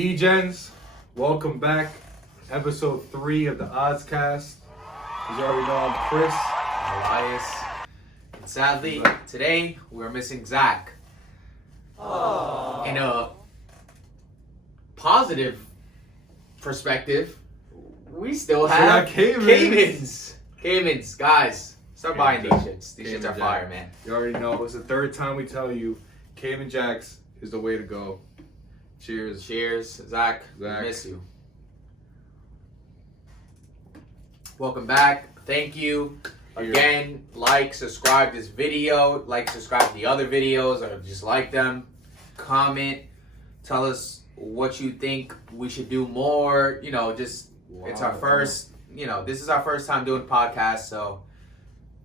D-Gens, welcome back. Episode 3 of the Oddscast. As you already know, I'm Chris. Elias. And sadly, today we're missing Zach. Aww. In a positive perspective, we still have Caymans. Caymans, guys, start buying these shits. These shits are fire, man. You already know. It's the third time we tell you Cayman Jacks is the way to go. Cheers. Cheers, Zach. We miss you. Welcome back. Thank you. Again, like, subscribe this video. Like, subscribe to the other videos or just like them. Comment. Tell us what you think we should do more. You know, just, it's our first, you know, this is our first time doing podcasts, so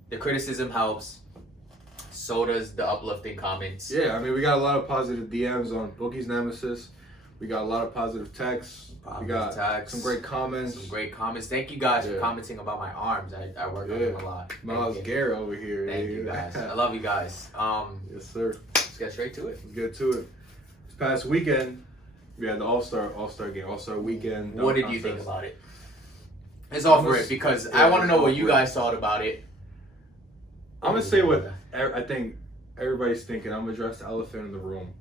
the criticism helps. So does the uplifting comments. Yeah, I mean, we got a lot of positive DMs on Boogie's Nemesis. We got a lot of positive texts. We got some great comments. Thank you guys for commenting about my arms. I work on them a lot. Miles Garrett over here. Thank you guys. I love you guys. Yes, sir. Let's get straight to it. Let's get to it. This past weekend, we had the All-Star weekend. What did you think about it? Let's offer it because I want to know what you guys thought about it. I'm going to say what I think everybody's thinking. I'm going to address the elephant in the room.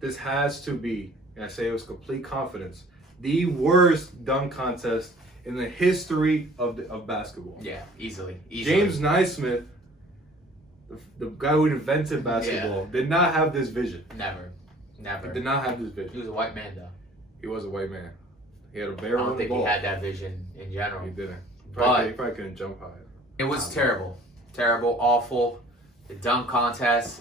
This has to be, and I say it with complete confidence, the worst dunk contest in the history of basketball. Yeah, easily. James Naismith, the guy who invented basketball, did not have this vision. Never. He did not have this vision. He was a white man, though. He was a white man. He had a I barrel don't in the think ball. he had that vision in general. He didn't. He But probably couldn't jump high. it was terrible. Terrible, awful. The dunk contest,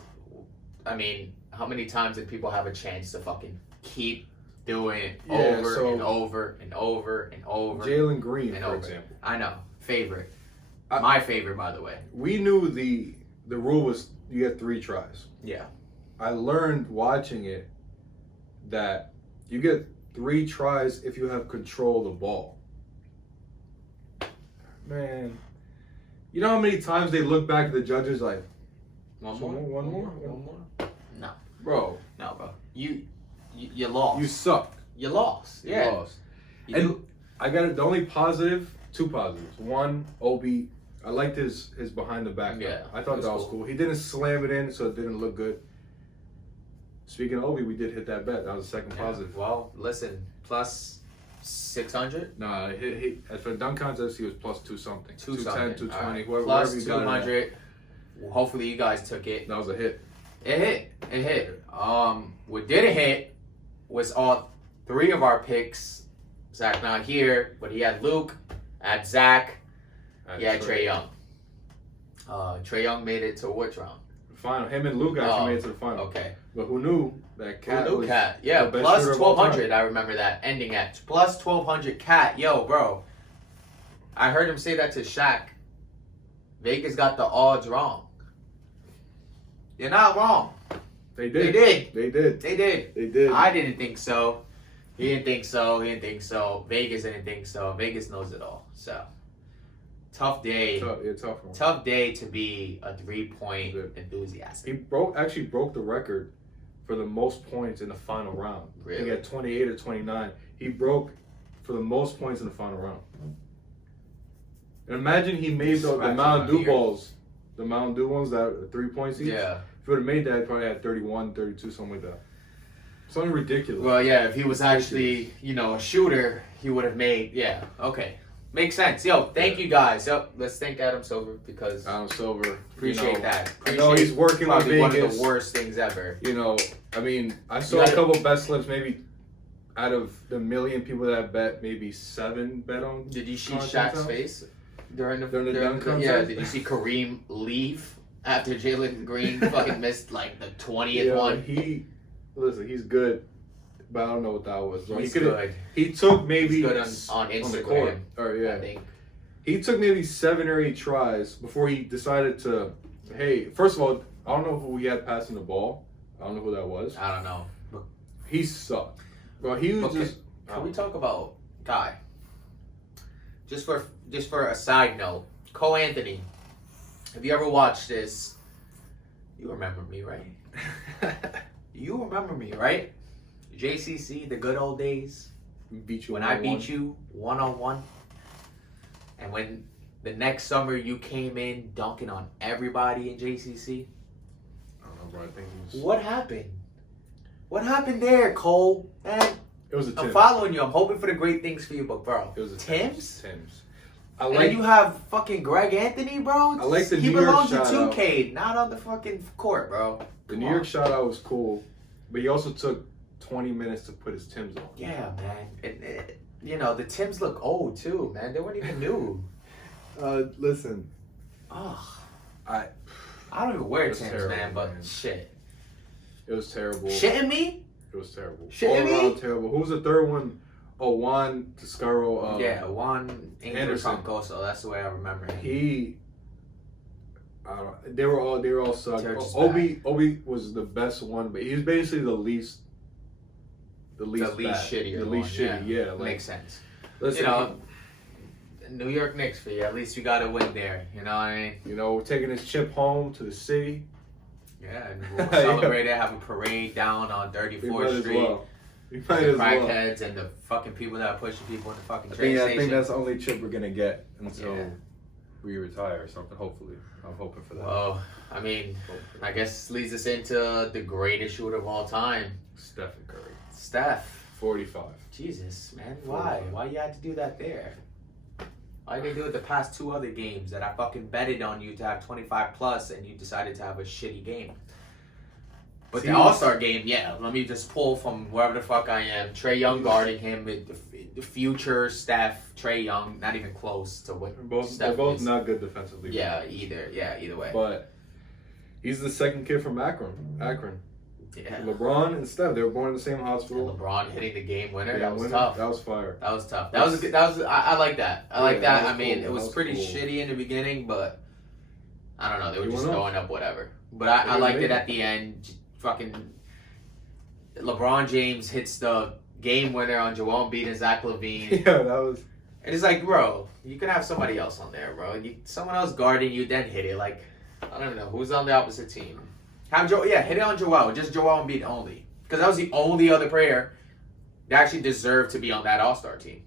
I mean, how many times did people have a chance to fucking keep doing it over and over and over and over? Jalen Green, and for over. example. I know. Favorite. My favorite, by the way. We knew the rule was you get 3 tries. Yeah. I learned watching it that you get 3 tries if you have control of the ball. Man, you know how many times they look back at the judges like, One more? No. Bro. No, bro. You lost. You suck. You lost. You Yeah. lost. I got it. The only positive, 2 positives. One, Obi, I liked his behind the back. Yeah, I thought that was cool. He didn't slam it in, so it didn't look good. Speaking of Obi, we did hit that bet. That was the second positive. Well, listen, plus 600? Nah, for the dunk contest, he was plus 2 something. 210, 220, right. whoever Plus you got 200. Hopefully you guys took it. That was a hit. It hit. What didn't hit was all 3 of our picks. Zach not here, but he had Luke, had Zach, he had Trae Young. Trae Young made it to which round? Final. Him and Luke actually made it to the final. Okay. But who knew that Cat was Yeah, the best plus shooter of all 1,200. time? I remember that ending at plus 1,200. Cat, yo, bro. I heard him say that to Shaq. Vegas got the odds wrong. You're not wrong. They did. They did. I didn't think so. He didn't think so. Vegas didn't think so. Vegas knows it all. So, tough day. Tough one. Tough day to be a 3-point enthusiast. He actually broke the record for the most points in the final round. Really? He had 28 or 29. He broke for the most points in the final round. And imagine he made the Mountain Dew balls. The Mountain Dew ones that are 3 points each. Yeah. If he would have made that, he probably had 31, 32, something like that. Something ridiculous. Well, yeah, if he was actually, a shooter, he would have made, okay. Makes sense. Yo, thank you guys. Let's thank Adam Silver because Adam Silver. appreciate that. I know he's working with probably Vegas. one of the worst things ever. I mean, I saw a couple bet slips, maybe out of the million people that bet, maybe 7 bet on. Did you see Shaq's face during the dunk contest? Yeah, did you see Kareem leave after Jalen Green fucking missed like the 20th one? He's good, but I don't know what that was. He's good. He took maybe He's good on Instagram. On the court. I think. He took maybe 7 or 8 tries before he decided to. Hey, first of all, I don't know who he had passing the ball. I don't know who that was. I don't know. He sucked. Bro, he was just. Can we talk about Guy? Just for a side note, Cole Anthony. Have you ever watched this? You remember me, right? You remember me, right? JCC, the good old days. Beat you When I one-on-one. beat you 1-on-1. And when the next summer you came in dunking on everybody in JCC. I don't know, bro. I think it was. What happened? What happened there, Cole? Man, It was a I'm Tim's. following you. I'm hoping for the great things for you, but bro. It was a Tim's? Tim's. I And like. then you have fucking Greg Anthony, bro. I like the He New York belongs to shout-out. 2K, not on the fucking court, bro. The Come New on. York shout out was cool, but he also took 20 minutes to put his Tim's on. Yeah, man. You know, the Tims look old too, man. They weren't even new. Listen, Oh, I I don't even wear It was Tims, terrible, man, but man. shit. it was terrible. Shitting me? It was terrible. Shitting All me? around terrible. Who was the third one? Oh, Juan Toscaro. Yeah, Juan Anderson. Anderson. So that's the way I remember him. He. I don't. They were all sucked. They're just Obi was the best one, but he's basically the least. The least bad. shittier. The least one, shitty. Yeah, like makes sense. listen, You know, New York Knicks for you. At least we got to win there. You know what I mean? you know, we're taking his chip home to the city. Yeah, and we'll celebrate it. Have a parade down on We might 34th as Street. well. We The might as well. crackheads and the fucking people that are pushing people in the fucking train I station. think that's the only chip we're gonna get until Yeah. we retire or something. Hopefully, I'm hoping for that. Well, I mean, Hopefully. I guess this leads us into the greatest shooter of all time, Stephen Curry, Steph. 45. Jesus, man, why? Why you had to do that there? Why did they do it the past two other games that I fucking betted on you to have 25 plus and you decided to have a shitty game? But See, the All-Star game, yeah, let me just pull from wherever the fuck I am. Trey Young guarding him, the future Steph, Trey Young, not even close to what They're Steph both is. not good defensively. Yeah, either way. But he's the second kid from Akron. Yeah. LeBron and Steph, they were born in the same And hospital. LeBron hitting the game winner, Yeah, that was winner. tough. That was fire. That was tough. That was a good. That was. I like that. I like Yeah, that. that I was mean, cool. it was That was pretty cool. shitty in the beginning, but I don't know. They were He just went throwing up whatever. But They I liked made it it. at the end. Fucking LeBron James hits the game winner on Joel Embiid and Zach Levine, Yeah, that was. and it's like, bro, you can have somebody else on there, bro. Someone else guarding you, then hit it. Like, I don't know who's on the opposite team. Have hit it on Joel, just Joel Embiid only, because that was the only other player that actually deserved to be on that All-Star team.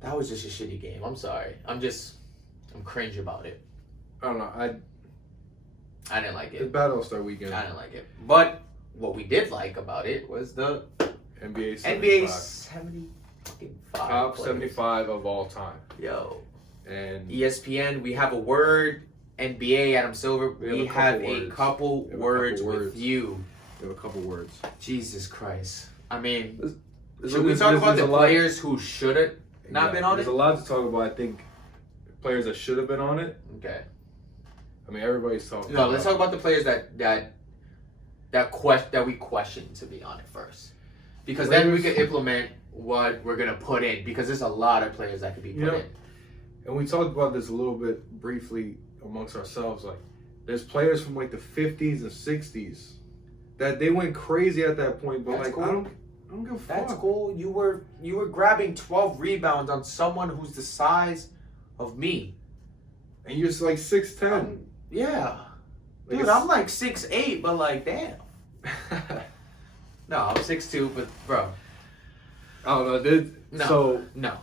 That was just a shitty game. I'm sorry. I'm cringe about it. I don't know. I didn't like It's it. bad All-Star weekend. I didn't like it. But what we did like about it was the NBA 75. NBA 75. Top players. 75 of all time. Yo. And ESPN, we have a word. NBA, Adam Silver, we have a words. couple We have a words couple with words. you. we have a couple words. Jesus Christ. I mean, There's should we talk about there's the a lot- players who should have not been on There's it? a lot to talk about. I think players that should have been on it. Okay. I mean, everybody's talking. No, let's talk about the players that we question to be on it first, because then we can implement what we're gonna put in. Because there's a lot of players that could be put in. And we talked about this a little bit briefly amongst ourselves. Like, there's players from like the 50s and 60s that they went crazy at that point. But That's like, cool. I don't give a fuck. That's cool. You were grabbing 12 rebounds on someone who's the size of me. And you're just like 6'10". Yeah, Like, dude, I'm like 6'8", but like, damn. No, I'm 6'2", but bro, I don't know. This, No. So no.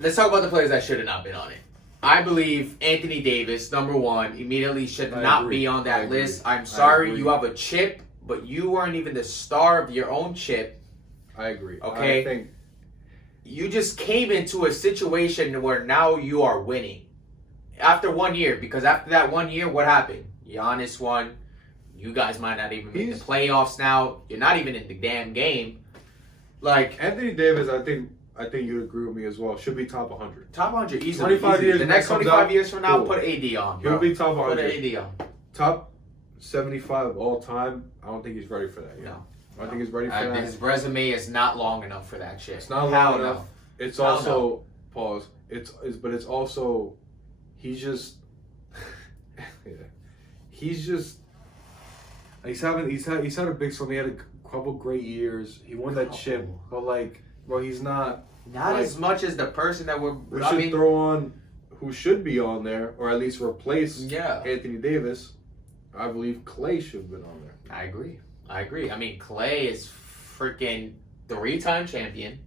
Let's talk about the players that should have not been on it. I believe Anthony Davis, number one, immediately should I not agree. be on I that agree. list. I'm I sorry, agree. you have a chip, but you weren't even the star of your own chip. I agree. Okay. I think You just came into a situation where now you are winning. After 1 year, because after that 1 year, what happened? Giannis won. You guys might not even make the playoffs now. You're not even in the damn game. Like, Anthony Davis, I think you agree with me as well. Should be top 100. top 100 easily. 25 easily. years The when next that comes 25 out, years from now, cool. put AD on. He'll Bro. be top Put 100. AD on. Top 75 of all time. I don't think he's ready for that yet. No. I don't think he's ready for that. His resume is not long enough for that shit. It's not Hell long no. enough. It's Hell also pause. But it's also he's just yeah. He's just he's had a big swing. He had a couple great years. He won that chip, Couple. but like, bro, he's not. Not Like, as much as the person that We I should mean, throw on who should be on there, or at least replace yeah. Anthony Davis. I believe Clay should have been on there. I agree. I agree. I mean, Clay is freaking 3-time champion.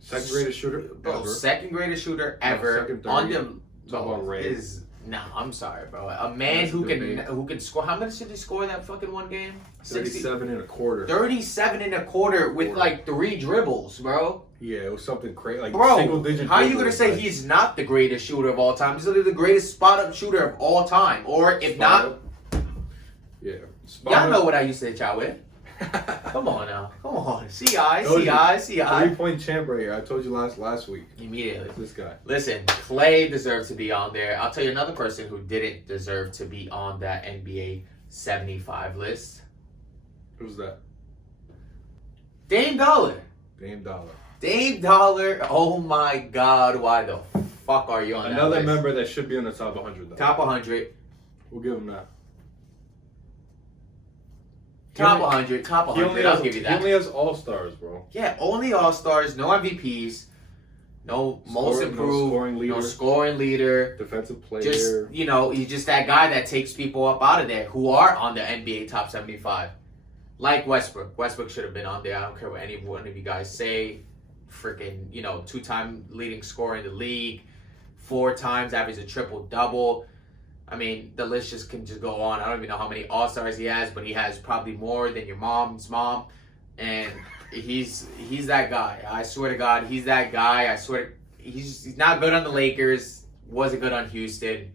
Second greatest shooter Bro, ever. second greatest shooter No, ever. second, third. On the Talk about Ray. is no, I'm sorry, bro. A man That's debate. who can score. How much did he score in that fucking one game? 37 and a quarter. 37 and a quarter with like 3 dribbles, bro. Yeah, it was something crazy. Like Bro, single digit. how are you gonna dribbles, say like, he's not the greatest shooter of all time? He's literally the greatest spot up shooter of all time. Or if spot not, up? Yeah. Spot y'all up. know what I used to hit y'all with. Come on now. Come on. CI. Told you. 3-point champ right here. I told you last week. Immediately. This guy. Listen, Clay deserves to be on there. I'll tell you another person who didn't deserve to be on that NBA 75 list. Who's that? Dame Dollar. Dame Dollar. Dame Dollar. Oh my God. Why the fuck are you on that Another list? member that should be on the top 100 though. Top 100. We'll give him that. Top He only- 100. Top He 100. only I'll has, give you he that. only has all-stars, bro. Yeah, only All-Stars, no MVPs, no most Scoring- improved, no scoring leader. no scoring leader. Defensive player. Just, you know, he's just that guy that takes people up out of there who are on the NBA top 75. Like Westbrook. Westbrook should have been on there. I don't care what any one of you guys say. Freaking, you know, 2-time leading scorer in the league, 4 times average a triple-double. I mean, the list just can just go on. I don't even know how many All-Stars he has, but he has probably more than your mom's mom. And he's that guy. I swear to God, he's that guy. I swear he's not good on the Lakers. Wasn't good on Houston.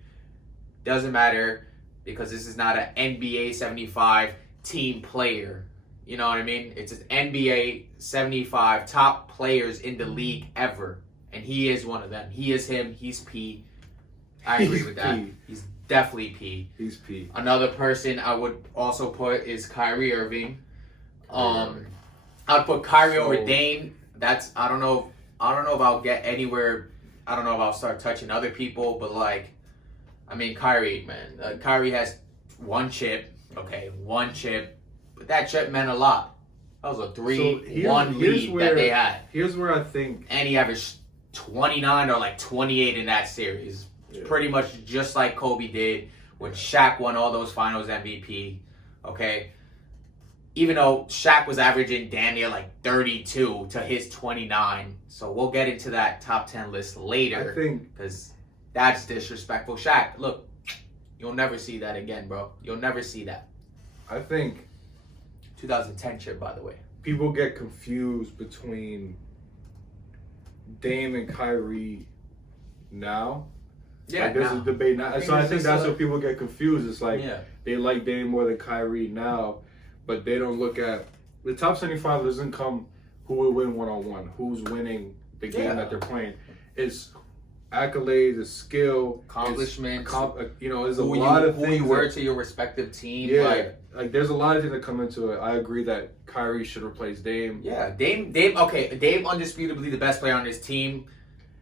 Doesn't matter because this is not an NBA 75 team player. You know what I mean? It's an NBA 75 top players in the league ever. And he is one of them. He is him. He's P. I agree He's with that. P. He's definitely P. He's P. Another person I would also put is Kyrie Irving. I'd put Kyrie over So- Dame. That's I don't know if I'll get anywhere. I don't know if I'll start touching other people, but like, I mean, Kyrie, man. Kyrie has 1 chip. Okay, 1 chip, but that chip meant a lot. That was a 3-1 here's lead where- that they had, Here's where I think and he averaged 29 or like 28 in that series. Yeah. Pretty much just like Kobe did when Shaq won all those finals MVP. Okay. Even though Shaq was averaging damn near like 32 to his 29. So we'll get into that top 10 list I later. think Because that's disrespectful. Shaq, look, you'll never see that again, bro. You'll never see that. 2010 chip, by the way. people get confused between Dame and Kyrie now. Like there's a debate now. So I think that's what people get confused. It's like they like Dame more than Kyrie now, but they don't look at the top 75 doesn't come who will win one-on-one, who's winning the game that they're playing. It's accolades, it's skill, accomplishments, there's a lot of things. Who you were to your respective team. Yeah, like there's a lot of things that come into it. I agree that Kyrie should replace Dame. Yeah, Dame, okay, Dame undisputably the best player on his team.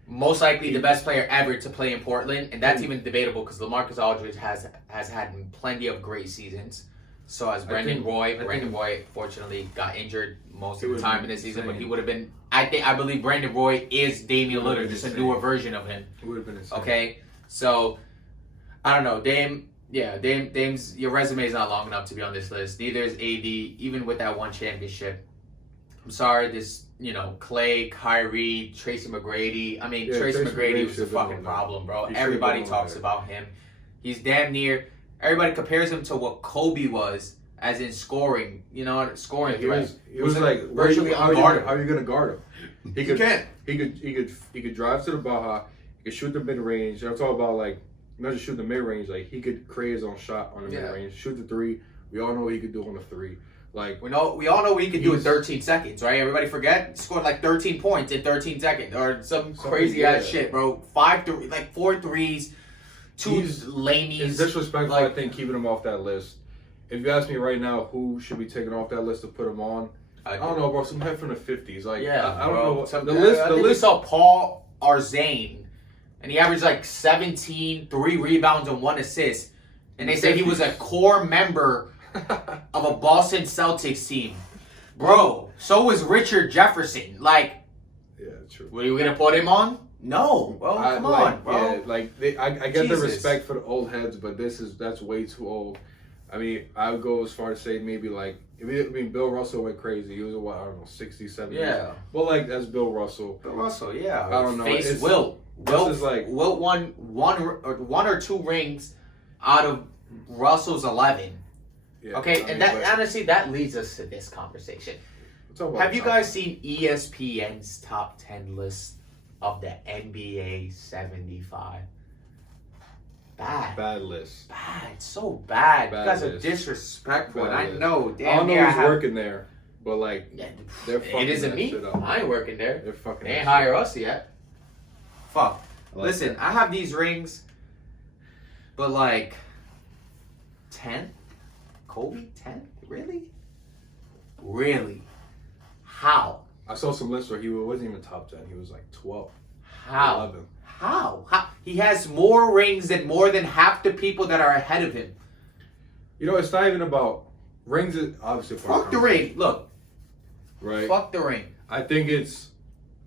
Most likely the best player ever to play in Portland, and that's even debatable because LaMarcus Aldridge has had plenty of great seasons. So has Brandon Roy. Brandon Roy fortunately got injured most of the time in this season, but he would have been. I believe Brandon Roy is Damian Lillard, just a newer version of him. It would have been insane. Okay, so I don't know, Dame. Yeah, Dame's your resume is not long enough to be on this list. Neither is AD, even with that 1 championship. I'm sorry, this Clay, Kyrie, Tracy McGrady. I mean, Tracy McGrady was a fucking problem, bro. Everybody talks about him. He's damn near. Everybody compares him to what Kobe was, as in scoring. Scoring threat. He was like virtually unguardable. How are you gonna guard him? You can't. He could drive to the Baja. He could shoot the mid range. I'm talking about like not just shoot the mid range. Like he could create his own shot on the mid range. Shoot the 3. We all know what he could do on the 3. Like we all know what he could do in 13 seconds, right? Everybody forget he scored like 13 points in 13 seconds or some crazy ass shit, bro. 4 threes, 2 laneys. It's disrespectful. Like, I think keeping him off that list. If you ask me right now, who should be taken off that list to put him on? I don't know, bro. Some head from the 50s. Like I don't know. The list. We saw Paul Arzane, and he averaged like 17, 3 rebounds and 1 assist, and they said he was a core member of a Boston Celtics team. Bro, so was Richard Jefferson. Like, yeah, true. Were you gonna put him on? No, bro. Come on, bro. Yeah, I get the Jesus. respect for the old heads, but that's way too old. I mean, I would go as far as say maybe like, I mean, Bill Russell went crazy. He was, what, I don't know, 60, 70 years. Yeah. Well, like, that's Bill Russell. Bill Russell, yeah. I don't know. Face It's- Wilt. this Wilt is like- Wilt won one or two rings out of Russell's 11. Yeah, Okay, I and mean, that but- honestly that leads us to this conversation. we'll talk about Have you the guys seen ESPN's top 10 list of the NBA 75? Bad. bad list? Bad. So bad. Bad You guys are list. disrespectful. And Bad I list. know. I Damn don't know near who's have- working there, but like, Yeah, they're it fucking isn't that me. shit up. I ain't working there. they're fucking. They ain't that shit hire up. us yet. Fuck. I like Listen, that. I have these rings, but like 10th? Kobe 10th? Really? Really? How? I saw some lists where he wasn't even top 10. He was like 12, How? 11. How? He has more rings than more than half the people that are ahead of him. You know, it's not even about rings. Is obviously Fuck the ring. Look, right? fuck the ring. I think it's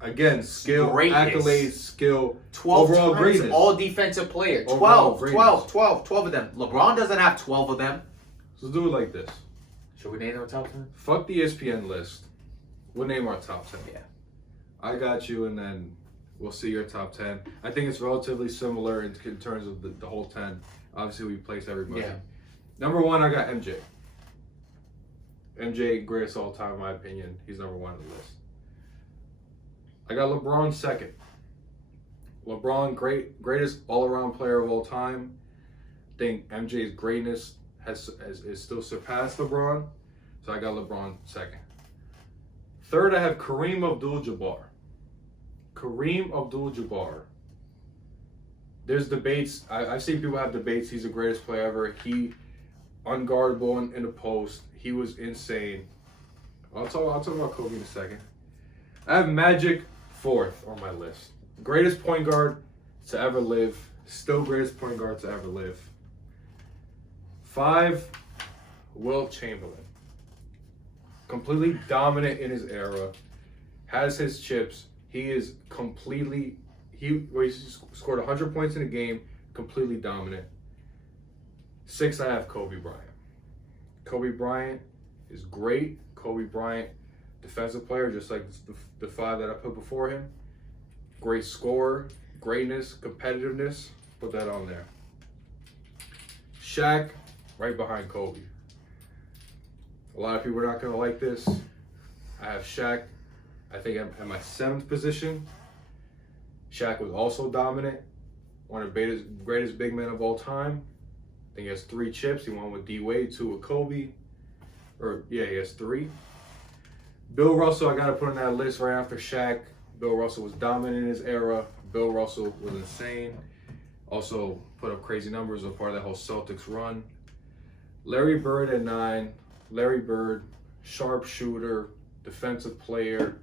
again skill, Greatness. accolades, skill, 12 overall times greatness. all defensive player. Overall 12 of them. LeBron doesn't have 12 of them. So let's do it like this. Should we name them top 10? Fuck the ESPN list. We'll name our top 10. Yeah. I got you, and then we'll see your top 10. I think it's relatively similar in terms of the whole 10. Obviously, we place everybody. Yeah. Number one, I got MJ. MJ, greatest all time, in my opinion. He's number one on the list. I got LeBron second. LeBron, greatest all-around player of all time. I think MJ's greatness has still surpassed LeBron, so I got LeBron second. Third, I have Kareem Abdul-Jabbar. Kareem Abdul-Jabbar. There's debates. I've seen people have debates. He's the greatest player ever. He unguardable in the post. He was insane. I'll talk about Kobe in a second. I have Magic fourth on my list. Greatest point guard to ever live. Still greatest point guard to ever live. 5, Wilt Chamberlain. Completely dominant in his era. Has his chips. He is completely. He scored 100 points in a game. Completely dominant. 6, I have Kobe Bryant. Kobe Bryant is great. Kobe Bryant, defensive player, just like the 5 that I put before him. Great scorer, greatness, competitiveness. Put that on there. Shaq, right behind Kobe. A lot of people are not going to like this. I have Shaq, I think I'm at my 7th position. Shaq was also dominant. One of the greatest big men of all time. I think he has 3 chips. He won with D Wade, 2 with Kobe. He has 3. Bill Russell, I got to put on that list right after Shaq. Bill Russell was dominant in his era. Bill Russell was insane. Also put up crazy numbers as part of that whole Celtics run. Larry Bird at 9. Larry Bird, sharpshooter, defensive player,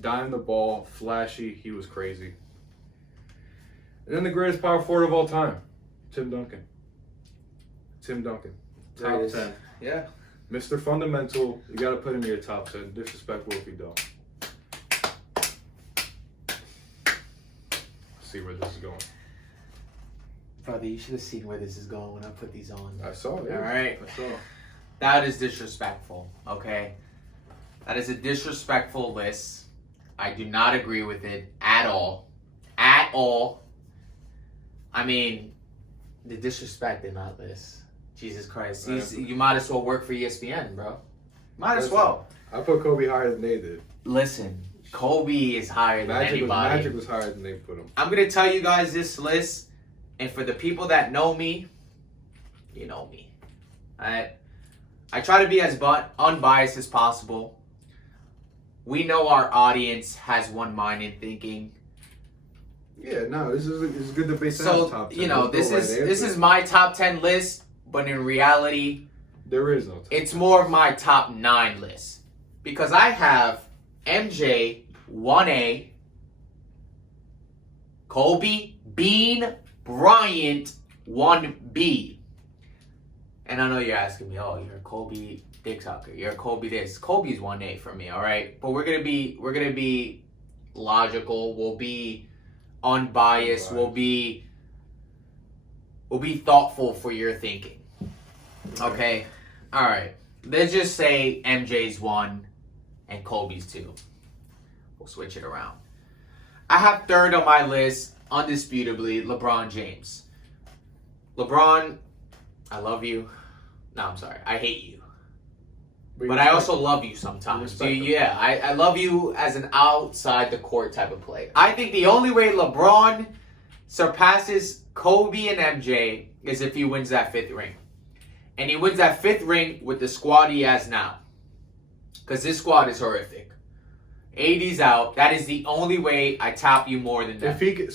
dime the ball, flashy. He was crazy. And then the greatest power forward of all time, Tim Duncan. Tim Duncan, top Greatest. 10. Yeah. Mr. Fundamental, you got to put him in your top 10. Disrespectful if you don't. See where this is going. Brother, you should have seen where this is going when I put these on. I saw it. All right. I saw. That is disrespectful, okay? That is a disrespectful list. I do not agree with it at all. At all. I mean, the disrespect in that list. Jesus Christ. You might as well work for ESPN, bro. Might as Listen, well. I put Kobe higher than they did. Listen, Kobe is higher than anybody. Magic was higher than they put him. I'm going to tell you guys this list, and for the people that know me, you know me. Alright? I try to be as unbiased as possible. We know our audience has one mind in thinking. Yeah, no, this is a good debate. So, top 10. you know, Let's this go right is after. my top 10 list, but in reality, There is no top. it's more of my top 9 list. Because I have MJ 1A, Kobe Bean Bryant 1B. And I know you're asking me, oh, you're a Kobe dick sucker. You're a Kobe this. Kobe's 1A for me, all right? But we're gonna be logical. We'll be unbiased. We'll be thoughtful for your thinking. Okay. All right. Let's just say MJ's 1 and Kobe's 2. We'll switch it around. I have third on my list, undisputably, LeBron James. LeBron, I love you. No, I'm sorry. I hate you. But I also love you sometimes. I love you as an outside the court type of player. I think the only way LeBron surpasses Kobe and MJ is if he wins that 5th ring. And he wins that 5th ring with the squad he has now. Because this squad is horrific. AD's out. That is the only way I top you more than that. If he could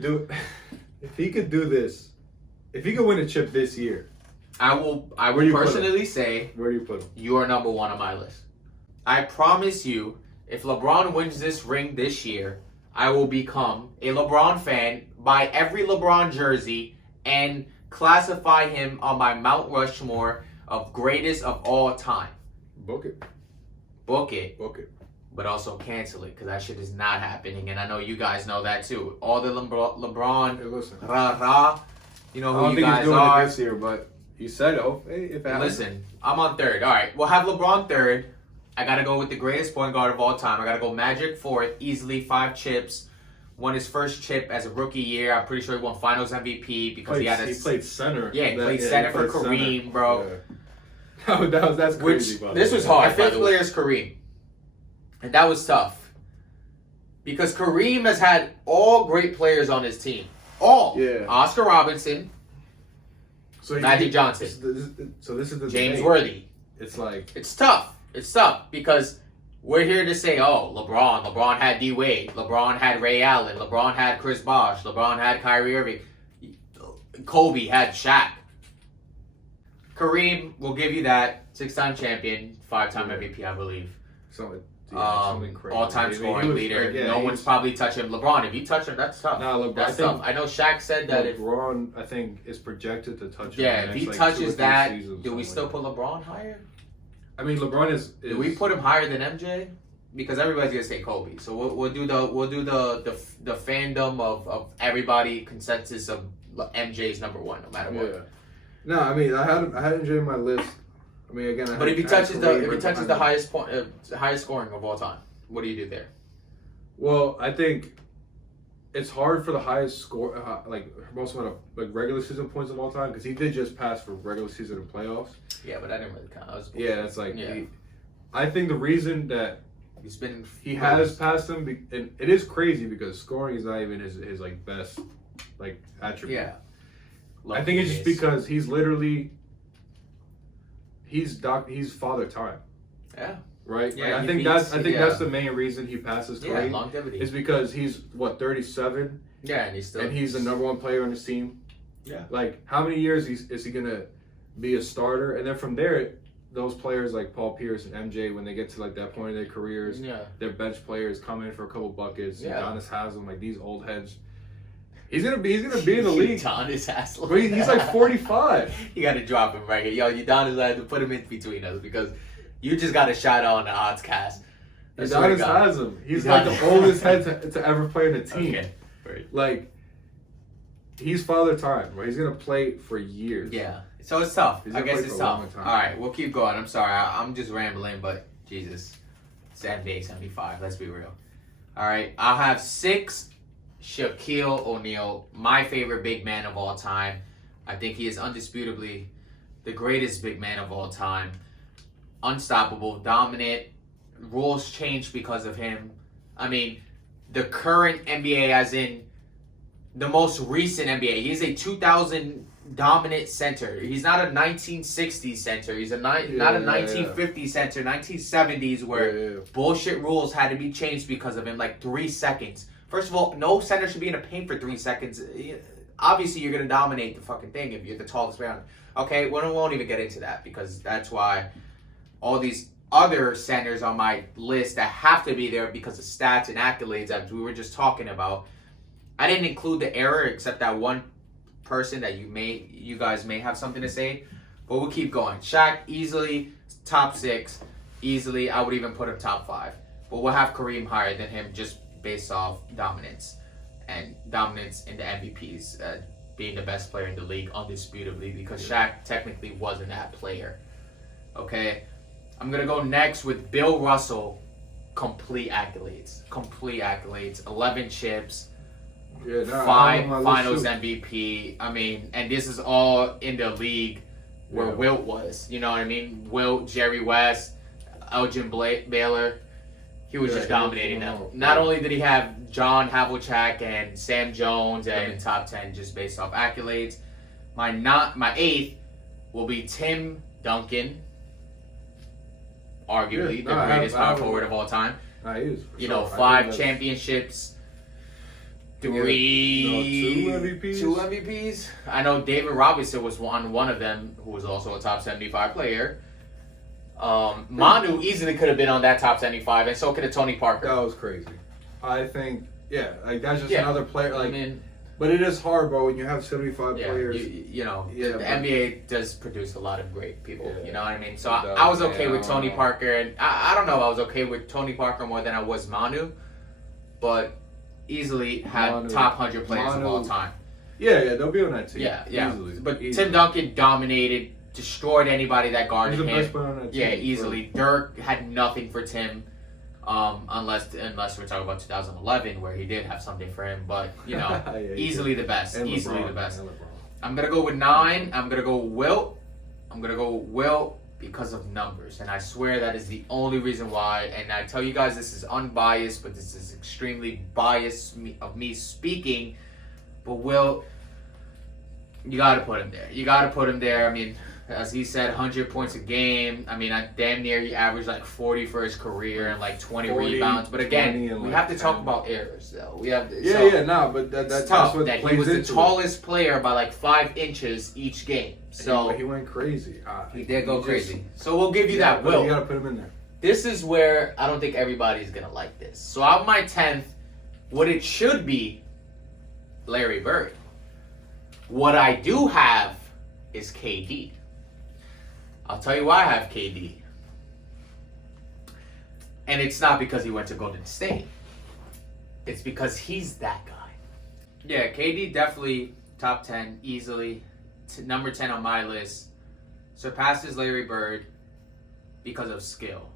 do this, if he could win a chip this year, I will personally say, where do you put him? You are number 1 on my list. I promise you, if LeBron wins this ring this year, I will become a LeBron fan, buy every LeBron jersey, and classify him on my Mount Rushmore of greatest of all time. Book it. Book it. Book it. But also cancel it, because that shit is not happening, and I know you guys know that too. All the LeBron, Hey, listen. rah, you know I who don't you think he's guys doing are. it this year, but you said, oh, hey, if it happens. Listen, I'm on 3rd. All right, we'll have LeBron 3rd. I got to go with the greatest point guard of all time. I got to go Magic 4th, easily 5 chips. Won his first chip as a rookie year. I'm pretty sure he won Finals MVP because he played center. Yeah, he played center for Kareem, bro. Yeah. That's crazy. This was hard. My 5th player is Kareem. And that was tough. Because Kareem has had all great players on his team. All. Yeah. Oscar Robinson, Magic Johnson. This is the James debate. Worthy. It's like It's tough. It's tough because we're here to say, oh, LeBron had D Wade, LeBron had Ray Allen, LeBron had Chris Bosh, LeBron had Kyrie Irving, Kobe had Shaq. Kareem will give you that 6-time champion, 5-time MVP, I believe. something crazy. All-time scoring leader. No one's probably touching him. LeBron, if you touch him, that's tough. Nah, LeBron, that's tough. I know Shaq said that LeBron, I think, is projected to touch him. Yeah, if he touches that, do we still put LeBron higher? I mean, LeBron is. Do we put him higher than MJ? Because everybody's gonna say Kobe. So we'll do the fandom of everybody consensus of MJ's number one, no matter what. Yeah. No, I mean, I had MJ on my list. I mean, again, But if he touches the highest point, highest scoring of all time, what do you do there? Well, I think it's hard for the highest score, most of the regular season points of all time, because he did just pass for regular season and playoffs. Yeah, but that didn't really count. Yeah, it's like I think the reason that he has passed him, and it is crazy because scoring is not even his best attribute. Yeah, I think it's just because he's literally he's father time. Yeah. Right. Yeah. I think that's the main reason he passes Kareem. Yeah, longevity. Is because he's 37. Yeah, and he's the number one player on his team. Yeah. Like, how many years is he gonna be a starter? And then from there, those players like Paul Pierce and MJ, when they get to that point in their careers, their bench players come in for a couple buckets. Yeah. Giannis Haslam, these old heads. He's gonna be in the league. Udonis Haslam. But he's 45. You gotta drop him right here, yo. Udonis, I had to put him in between us because you just got a shout out on the odds cast. Udonis Haslam. He's the oldest head to ever play in a team. Okay. Right. He's father time, right? He's gonna play for years. Yeah. So it's tough. I guess it's tough. All right, we'll keep going. I'm sorry, I'm just rambling, but Jesus, it's NBA 75. Let's be real. All right, I'll have 6. Shaquille O'Neal, my favorite big man of all time. I think he is undisputably the greatest big man of all time. Unstoppable, dominant. Rules changed because of him. I mean, the current NBA, as in the most recent NBA, he's a 2000 dominant center. He's not a 1960s center. He's not a 1950s center, 1970s where bullshit rules had to be changed because of him, 3 seconds. First of all, no center should be in a paint for 3 seconds. Obviously, you're going to dominate the fucking thing if you're the tallest player. Okay, we won't even get into that because that's why all these other centers on my list that have to be there because of stats and accolades that we were just talking about. I didn't include the era except that one person that you guys may have something to say, but we'll keep going. Shaq, easily top 6. Easily, I would even put him top 5. But we'll have Kareem higher than him just based off dominance in the MVPs, being the best player in the league undisputably because Shaq technically wasn't that player. Okay, I'm gonna go next with Bill Russell. Complete accolades. 11 chips. Yeah, nah, 5 I'm on my Finals list, MVP. I mean, and this is all in the league where Yeah. Wilt was. You know what I mean? Wilt, Jerry West, Elgin Baylor. He was Yeah, just he was dominating them. phenomenal. Not only did he have John Havlicek and Sam Jones and Yeah. top 10 just based off accolades. My 8th will be Tim Duncan. Arguably Yeah, no, the greatest I power have- forward of all time. Nah, he is. for You know, sure. I 5 think that's- championships. Yeah, 3 no, 2 MVPs. 2 MVPs. I know David Robinson was on one of them, who was also a top 75 player. Manu easily could have been on that top 75, and so could have Tony Parker. That was crazy. I think, yeah, like that's just Yeah. another player. Like, I mean, but it is hard, bro, when you have 75 yeah, players. you know, Yeah, the but- NBA does produce a lot of great people. Yeah. You know what I mean? So It I does, was okay yeah, with I Tony don't know. Parker, and I don't know if I was okay with Tony Parker more than I was Manu, but easily had Manu- top 100 players of Manu- all time. Yeah, they'll be on that team. Yeah, yeah. Easily. But Easily. Tim Duncan dominated, destroyed anybody that He's guarded the him. best player on that team. Yeah, easily. Dirk had nothing for Tim, unless we're talking about 2011 where he did have something for him. But you know, Yeah, he easily the best. And Easily LeBron, the best. and LeBron. I'm gonna go with 9. I'm gonna go Wilt. I'm gonna go Wilt because of numbers, and I swear that is the only reason why. And I tell you guys, this is unbiased, but this is extremely biased of me speaking. But Wilt, you gotta put him there. You gotta put him there. I mean, as he said, 100 points a game. I mean, damn near he averaged like 40 for his career and like 20 40, rebounds. But 20, again, and we like have to talk 10. about errors, though. We have to, Yeah, so yeah, nah, but it's that's tough what that he plays was the into it. tallest player by like 5 inches each game. So he went crazy. he did go just- crazy. So we'll give you Yeah, that, but Will. you gotta put him in there. This is where I don't think everybody's gonna like this. So on my 10th, what it should be, Larry Bird. What I do have is KD. I'll tell you why I have KD. And it's not because he went to Golden State. It's because he's that guy. Yeah, KD definitely top 10 easily. Number 10 on my list. Surpasses Larry Bird because of skill,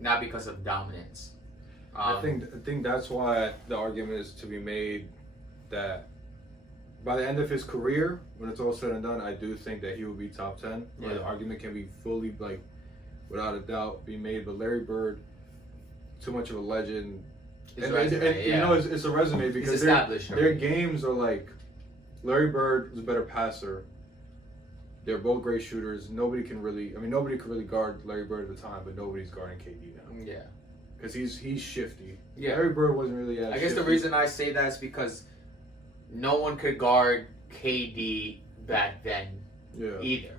not because of dominance. I think that's why the argument is to be made that by the end of his career, when it's all said and done, I do think that he will be top 10. Yeah. The argument can be fully, like, without a doubt, be made. But Larry Bird, too much of a legend. His And resume, you yeah. know, it's a resume because their, established their already. games are like Larry Bird is a better passer. They're both great shooters. Nobody could really guard Larry Bird at the time, but nobody's guarding KD now Yeah. because he's shifty. Yeah. Larry Bird wasn't really as I guess the shifty. reason I say that is because no one could guard KD back then Yeah. either.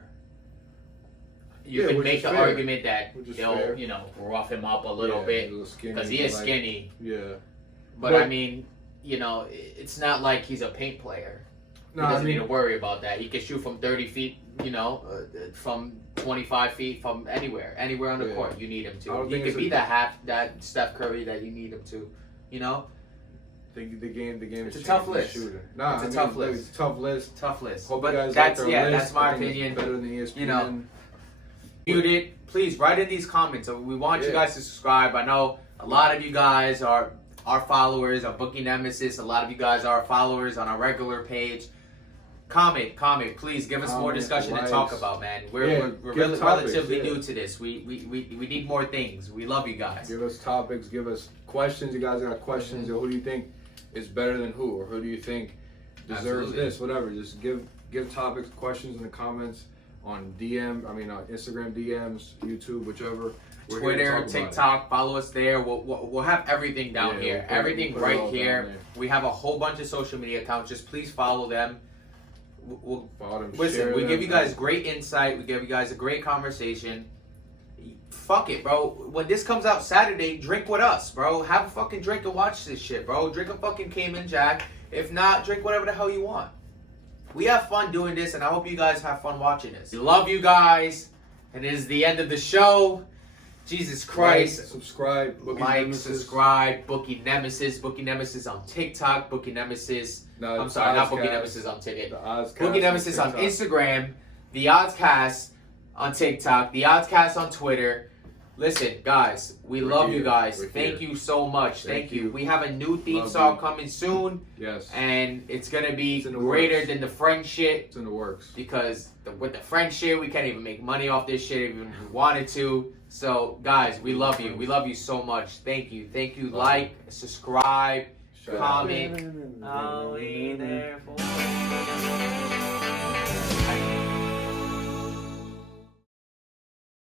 You Yeah, can which make is the fair. argument that Which is they'll, fair. you know, rough him up a little Yeah, bit a little skinny, because he is like- skinny. Yeah. But I mean, you know, it's not like he's a paint player. No, He I doesn't need mean, to worry about that. He can shoot from 30 feet, you know, from 25 feet, from anywhere on the Yeah. court. You need him I to. don't He think could it's be a- that Steph Curry that you need him to, you know. the game. It's is a tough changing list. shooting. Nah, It's a I mean, tough list. It's a tough list. Tough list. Hope But you guys that's like their list. that's my I think it's opinion. better than ESPN. You know, viewed it, please write in these comments. We want you Yeah. guys to subscribe. I know a lot of you guys are our followers of Bookie Nemesis. A lot of you guys are followers on our regular page. Comment, please give us more Comment, discussion to likes. talk about, man. We're give really, topics, relatively yeah. new to this. We need more things. We love you guys. Give us topics. Give us questions. You guys got questions? Mm-hmm. Or who do you think is better than who? Or who do you think deserves Absolutely. this? Whatever. Just give topics, questions in the comments on Instagram DMs, YouTube, whichever. We're here to Twitter, talk about it. TikTok, follow us there. We'll have everything down Yeah, here. we'll put it- Everything we'll put it all right down here. there. We have a whole bunch of social media accounts. Just please follow them. We'll Follow them, listen. share We them, give you guys great insight. We give you guys a great conversation. Fuck it, bro. When this comes out Saturday, drink with us, bro. Have a fucking drink and watch this shit, bro. Drink a fucking Cayman Jack. If not, drink whatever the hell you want. We have fun doing this, and I hope you guys have fun watching this. We love you guys, and it is the end of the show. Jesus Christ. Subscribe. Bookie Like, Nemesis. subscribe, Bookie Nemesis on TikTok, Bookie Nemesis. No, I'm sorry, not Bookie Ozcast. Nemesis on TikTok. The Ozcast Bookie Nemesis on TikTok. Instagram, The Oddscast on TikTok, The Oddscast on Twitter. Listen, guys, we We're love here. you guys. We're Thank here. you so much. Thank Thank you. you. We have a new theme Love song you. coming soon, Yes. and it's gonna be It's in the greater works. than the French shit. It's in the works. Because with the French shit, we can't even make money off this shit even if we wanted to. So, guys, we love you. We love you so much. Thank you. Thank you. Like, subscribe, Shout out. comment. I'll be there for you.